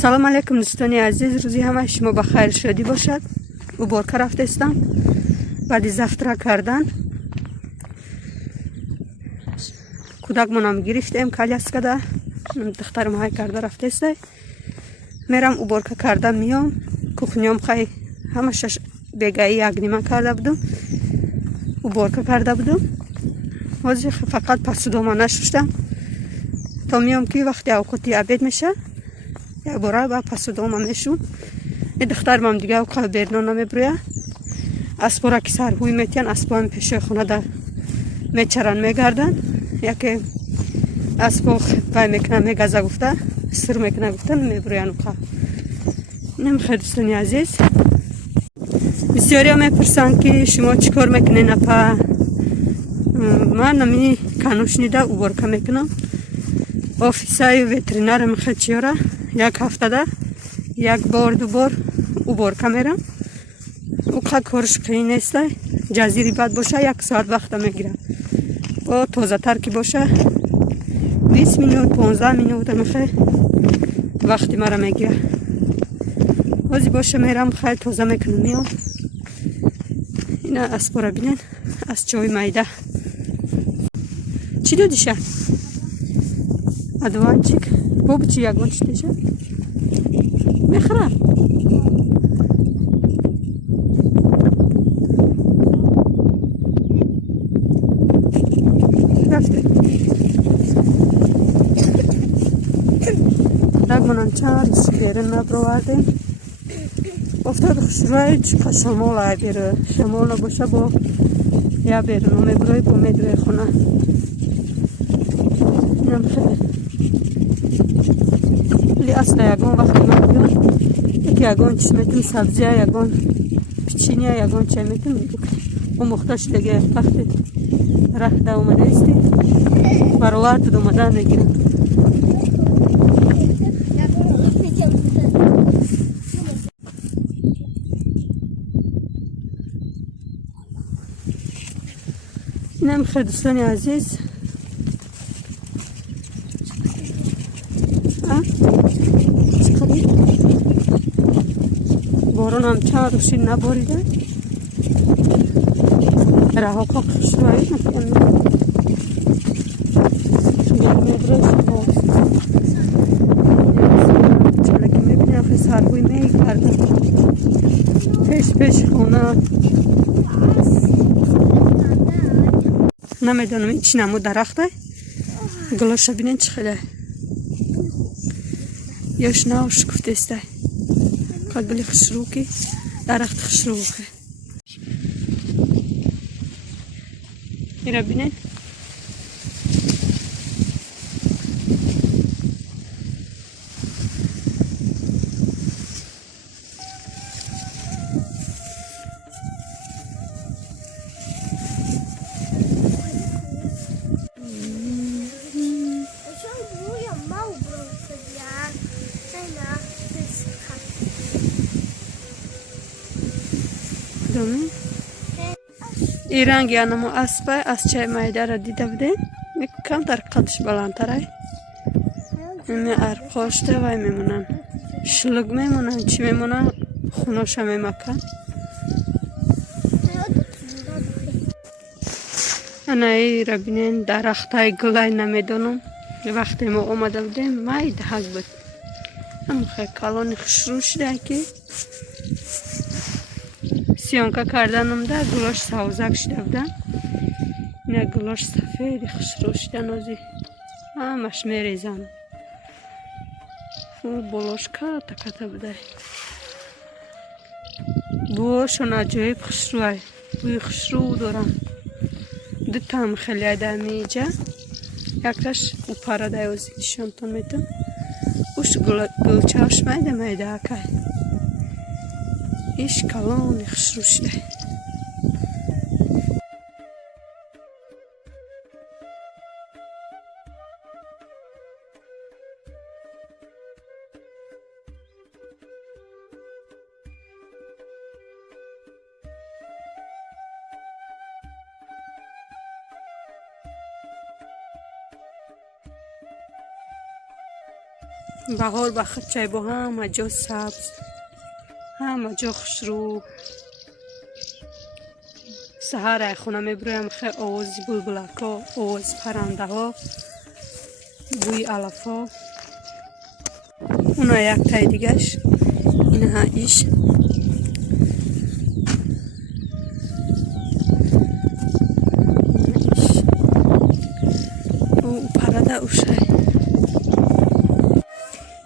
سلام علیکم دوستان عزیز، روزی همه شما بخیر شدی باشد. عبورکه رفتستم بعد زفتره کردن کودک منم گرفتیم کالیاس کده دخترم های کرده رفتسته میرم عبورکه کردن میام کوخنیام خیلی همه شش بگایی یک نیمه کرده بودم عبورکه کرده بودم واسه فقط پسودوما نشستم تا میام که وقتی اوقاتی عبید میشه یک باره با پسودوما میشون این دخترم هم دیگه اوقات بیرنا نمیبرویه اسپورا که سرهوی میتین اسپا هم پیش خونه در میچرن میگردن یکی اسپا وای میکنه میگزه گفته سر میکنه گفته نمیبروین اوقات نمیخواه دوستانی عزیز بسیاری ها میپرسن که شما چیکار میکنین اپا من نمی کنوشنیده عبورکه میکنم آفیسای ویترینر میخواد چیاره یک هفته ده یک بار دو بار عبورکه میرم اوقات کارش قیی نیسته جزیری بد باشه یک ساعت وقت میگیره با تازه تر که باشه 20 مینوت 15 مینوت میخواه وقتی مرا میگیره بازی باشه میرم خیلی تازه میکنم میام اینا اسپورا بینن از چای میده چی دادیشه؟ ادوانچیک باب چی یکون چی دیشه؟ میخوره رفته دک منان چند ریسی بیرن نبروردیم افتاد خشروی چکا شمال های بیره شمال نباشه با یا بیرن و میبروی با میدوی خونه اینم خیلی ولی اصلا یکان وقتی من بیان یکی یکان چیز میتون سبزی ها یکان پیچینی ها یکان چه میتون و مختاش دیگه وقتی رفته اومده استی بروارد دومده نگیرم اینم خیلی دوستانی عزیز بارون هم چند روشی نباریده رها که خشروایی نکنیم چلکی میبینیم خیلی سرگوی میگردن پیش خونه نمیدونم این چی نمو درخته گلاش بینین چه خیلی یاش ناوش کفتسته قد بلی خشروکی درخت خشروکه ایرا بینین این رنگ یعنی اسبه از چه مایده را دیده بودیم کم در قدش بلندتره این ارقاشته وای میمونن شلوگ میمونن چی میمونن خوناشه میمکن انا ای را بینین درخت های گلای نمیدونم وقتی ما اومده بودیم مایده حق بود هم خیلی کلانی خشرو شده که سیانکه کردنم ده گلاش سوزک شده بودن نه گلاش سفید خشرو شده نازی همش میریزن و بلاش کتا کتا بوده بوشون عجایب خشروه بوی خشرو دارن دوتا هم خیلی عده میجه یکتاش او پراده اوزی نشانتون میتون اوش گلچهاش میده اکای ایش کلانی خشرو شده بهار با خطچه با همه جا سبز، همه جا خوشرو. سهر خونه میبرویم خیلی آواز بلبلک ها، آواز پرنده ها، بوی علف ها. اونا یک تای دیگهش این ها ایش. او پرده اوشه.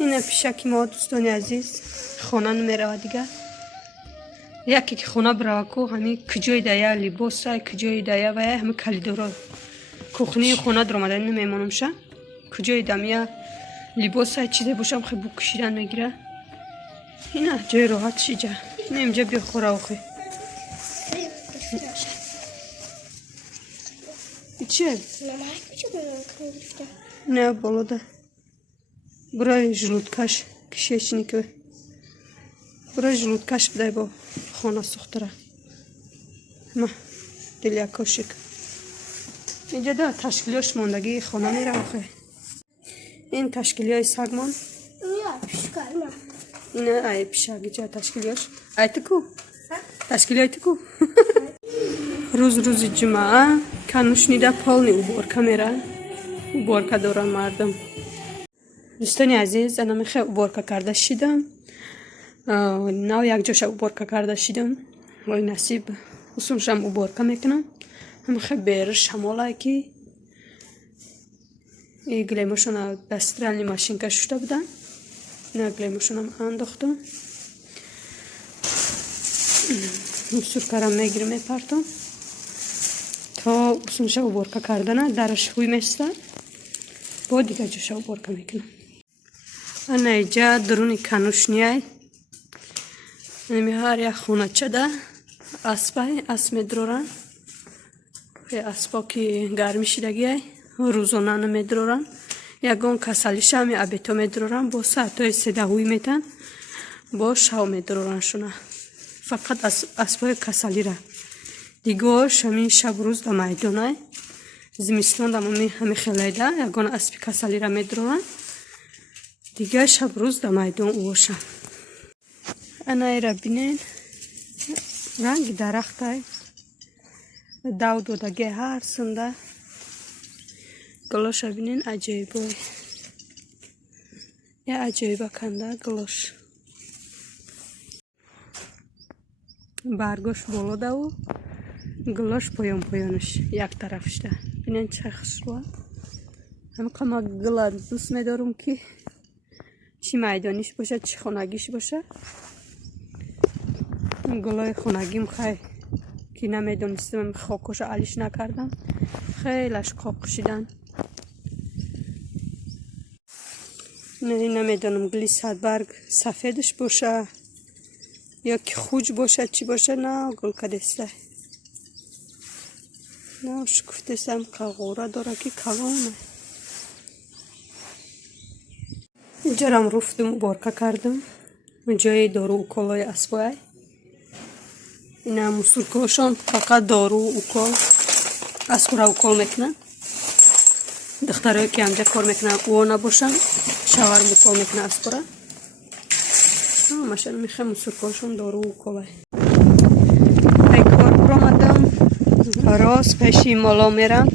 این پیشکی ما دوستان عزیز خانه نمیره دیگه. یکی که خونه براکو همین کجای دایا لباس های کجای دایا و همین کلیدورا کوخنی خونه درآمده نمیمونم شه کجای دامیا لباس های چیزی باشم خیلی بکشیدن میگیره. اینا جای راحت شیجا اینجا بیا خوره آخی چیه؟ نه بالا ده برای جلودکش کشیچنی که برای جلودکش بدای با خانه سختره ما دلیا کاشک اینجا ده تشکیلیاش ماندگی خانه میره آخه. این تشکیلی های سگمان اینه ای پیشگی جا تشکیلیاش ای تکو تشکیلی های تکو روز جمعه کنوشنیده پالنی اوبارکا میره اوبارکا دارن مردم. دوستانی عزیز انا میخواه اوبارکا کرده شیدم نو یک جاش اوبارکا کرده شیدم وای نصیب اصولشم اوبارکا میکنم میخواه بیرش هماله که این گلیمشون بسترانی ماشین کشیده بودن نه گلیمشون هم انداختم سرکارم میگیرم میپرتم تا اصولش اوبارکا کردنه درش خوی میسته با دیگه جاش اوبارکا میکنم. انا اینجا درونی کنوشنیه نمی هر یک خونه چه ده اسب میدرورن اسبا که گرمی شدگی روزانه نمیدرورن یکان کسلیش همی ابیتو میدرورن با ساعتای 3 میتن با شو میدرورن شونه فقط اسبای کسلی را دیگهش همین شب روز در میدانه زمستان در همین خیلی ده یکان اسب کسلی را میدرورن دیگه شب روز در میدان اوشن. انا ایرا بینین رنگ درخت های دودگی هر سنده گلوش بینین عجیبه یه عجیبه کنده گلوش برگوش بالا ده و گلوش پایانش یک طرفش ده بینین چه خسروه همه کما گل دوست میدارم که چی میدانیش باشه چی خونگیش باشه. گلای خونگیم خیلی که نمیدونستم خاکش علیش نکردم خیلیش خاک کشیدن نمیدونم گلی صدبرگ سفیدش باشه یا که خوج باشه چی باشه نه گل کدسته نه شکفتستم کغوره داره که کلانه. اینجا رم رفتم بارکه کردم جای دارو و کلای اسبای این هم سرکاشان فقط دارو و کل اسبا و کل میکنن دخترایی که همجا کار میکنن او نباشن شوهر مکل میکنه اسبا را همشان میخوام سرکاشان دارو و کلای ای کار برامدم راست پیشی مالا میرم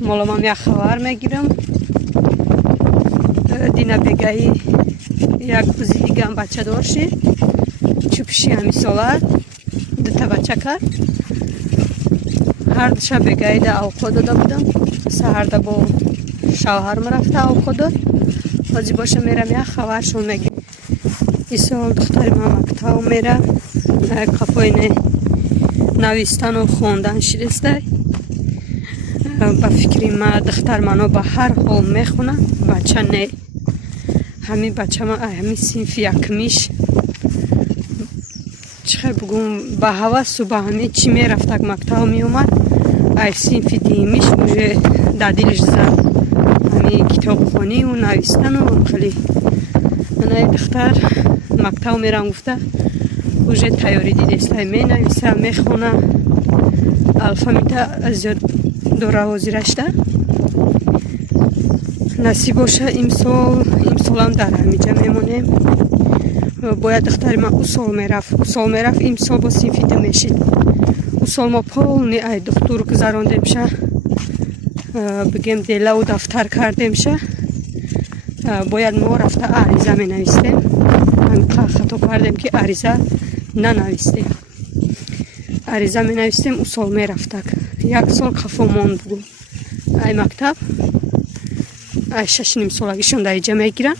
مالا من یک خبر میگیرم دینا بگایی یک بزی دیگه هم بچه داشتی چوبشی همی ساله دوتا بچه کرد هر دوشه بگایی ده اوقا داده بودم سهر ده با شوهرم رفته اوقا داد بازی باشه میرم یک خبرشون میگی این سال دختر ما مکتب میره کپای نویستن و خوندن شیرسته با فکری ما دختر منو به هر حال میخونه بچه نه همین بچه ما همین صنف یکمیش چه بگم به هوس و به همین چی میرفت مکتب میومد ای صنف دیمیش بوده در دلش زد همین کتابخوانی و نویستن و خیلی من ای دختر مکتب میرم گفته بوده تیاری دیدسته می نویسه میخونه الفا میته از یاد دوره وزیرشته насиб боша имсолам дар ҳамиҷа мемонем. бояд духтари ман усол мерафт имсол бо синфи ду мешид. усол мо полни ай духтур гузарондемша, бигем делаву дафтар кардемша. бояд мо рафта ариза менавистем. ҳамин хато кардем ки ариза нанавистем. ариза менавистем, усол мерафтак. 1 сол хафо монд буд. ай мактаб ай 6.5-солагишон дар иҷа мегиранд.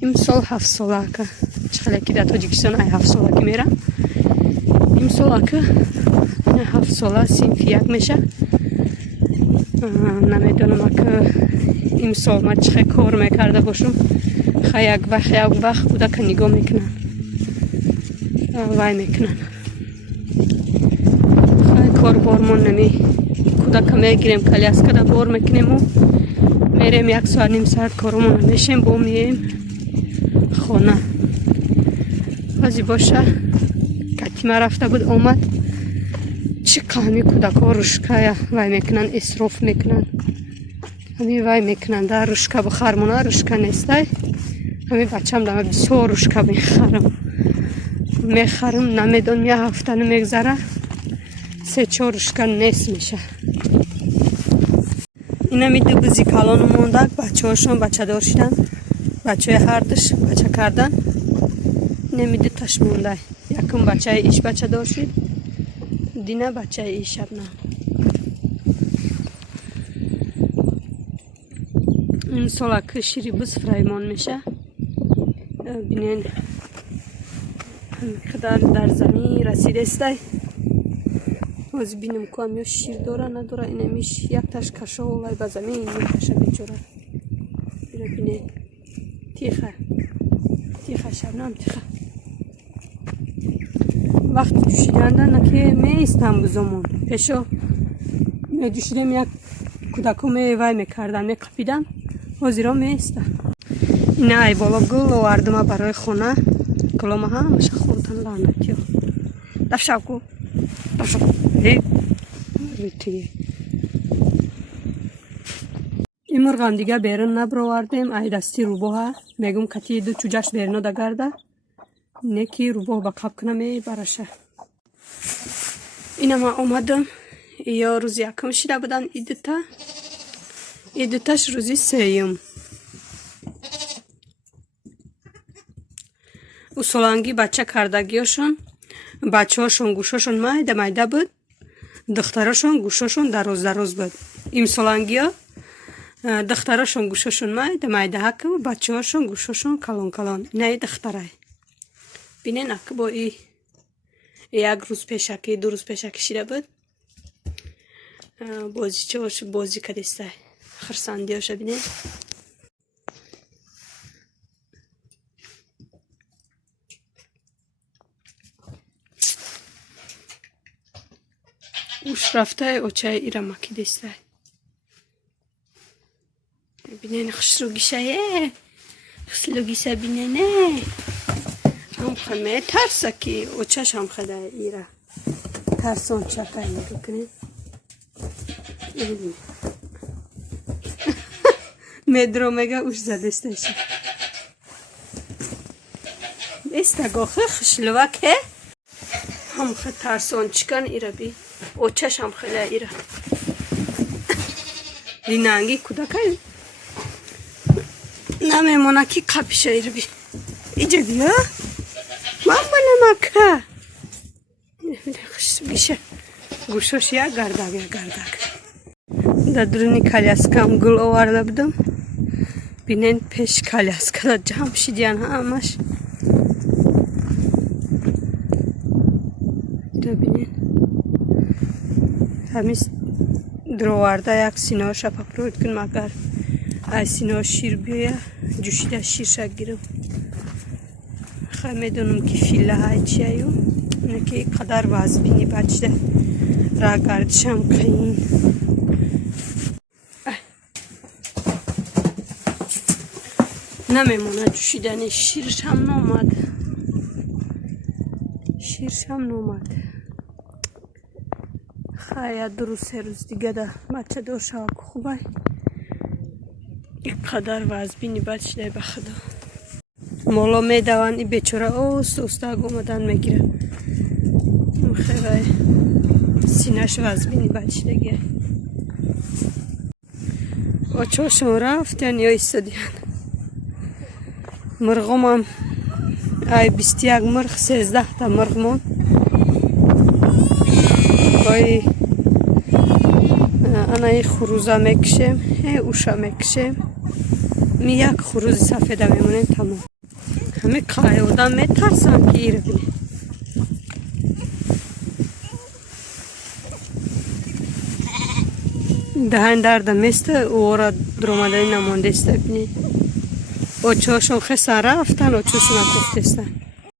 имсол 7 солака. чихелеки дар Тоҷикистон ай 7 солаки мерам. имсолака 7 сола синфи 1 меша. намедонам ака имсол ма чихе кор мекарда бошум. як вақт кудака нигоҳ мекунанд. вай мекунанд. кор бормон нами кудака мегирем, коляскада бор мекунему. мерем 1 соат ним соат коромон мешем, бо мием хона. баъзи боша катима рафта буд омад. чӣ қавми кудако рӯшка вай мекунанд, исроф мекунанд. ҳами вай мекунанд. дар рӯшка бухармона рӯшка нестай. ҳами бачам дама бисёр рӯшка мехарам. намедонам 1 ҳафта намегзара 3-4 рӯшка нес меша. инами ду бузи калону мондак бачаҳошон бачадор шиданд. бачаҳои ҳардуш бача кардан. инами дуташ мондай. якум бачаи иш бачадор шид, дина бачаи иш шабнам. ин солаки шири буз фраймон меша. бинен ҳамқадар дар замин расидестай. ҳозир бинем кӯам ё шир дора надора. инамиш якташ кашо вай ба замин мекаша бечора. ира бинен тиха шабнам тиха. вақти ҷӯшиданда наке меистам бузомон. пешо медӯшидем як кӯдако мевай мекардам, меқапидам. ҳозиро меиста. ина ай боло гул овардима барои хона. гулома ҳамаша хурдан лаънатиё. дафшавку имурғам дига берун набровардем. ай дасти рӯбоҳа мегум кати ду чуҷаш беруно дагарда. неки рӯбоҳ ба қапкна мебараша. ина ман омадам. ё рӯзи якум шида буданд идуташ рӯзи сеюм. усоланги бача кардагиёшон, бачаҳошон гӯшошон майда буд. духтарошон гӯшошон дароз буд. имсолангиё духтарошон гӯшошон майда ҳаку, бачаҳошон гӯшошон калон. инаи духтарай. бинен аку бо як рӯз пешаки 2 рӯз пешаки шида буд. бозичаош бозӣ кадестай. хирсандиёша бинен. уш рафтай очаи ира макидестай. бинен хушругиша бинене. ҳамха метарса ки очаш ҳамхада ира тарсон чакай мекунем. медромега уш задесташа. эстагохе хушлуваке. ҳамха тарсон чикан ира би. очаш ҳамхада ира. динанги кудакай намемона ки қапиша ира би. иҷа бия. ман банамака. хуштугиша. гӯшош як гардак. дар дуруни коляскам гул оварда будам. бинен пеш коляскада ҷамъ шидиян ҳамаш. ира бинен ҳамис дроварда як синоша папрӯд кунам. агар ай сино шир биёя ҷӯшида ширша гирам. хай медонам ки филла ҳай чияю. инаки қадар вазбини бачда рагардишам қиин. намемона ҷӯшидани ширшам номад. хай 2-3 рӯз дига да бачадор шава ку хубай. اینقدر وزبینی بچه به خدا مولا میدوان این بیچاره اوستاگ اومدن میگیره خیلی سینش وزبینی بچه دیگه آچاشون رفتن یا ایستادیان مرغم هم ای 21 مرغ 13 تا مرغ مون ای انا ای خروزا میکشم اوشا میکشم می یک خروز سفیده میمونیم تمام همه قایودان میترسن که ایره بینه دهن درد میسته او را درمادنی نمانده است بینه آچاشون خیلی رفتن آچاشون کفتستن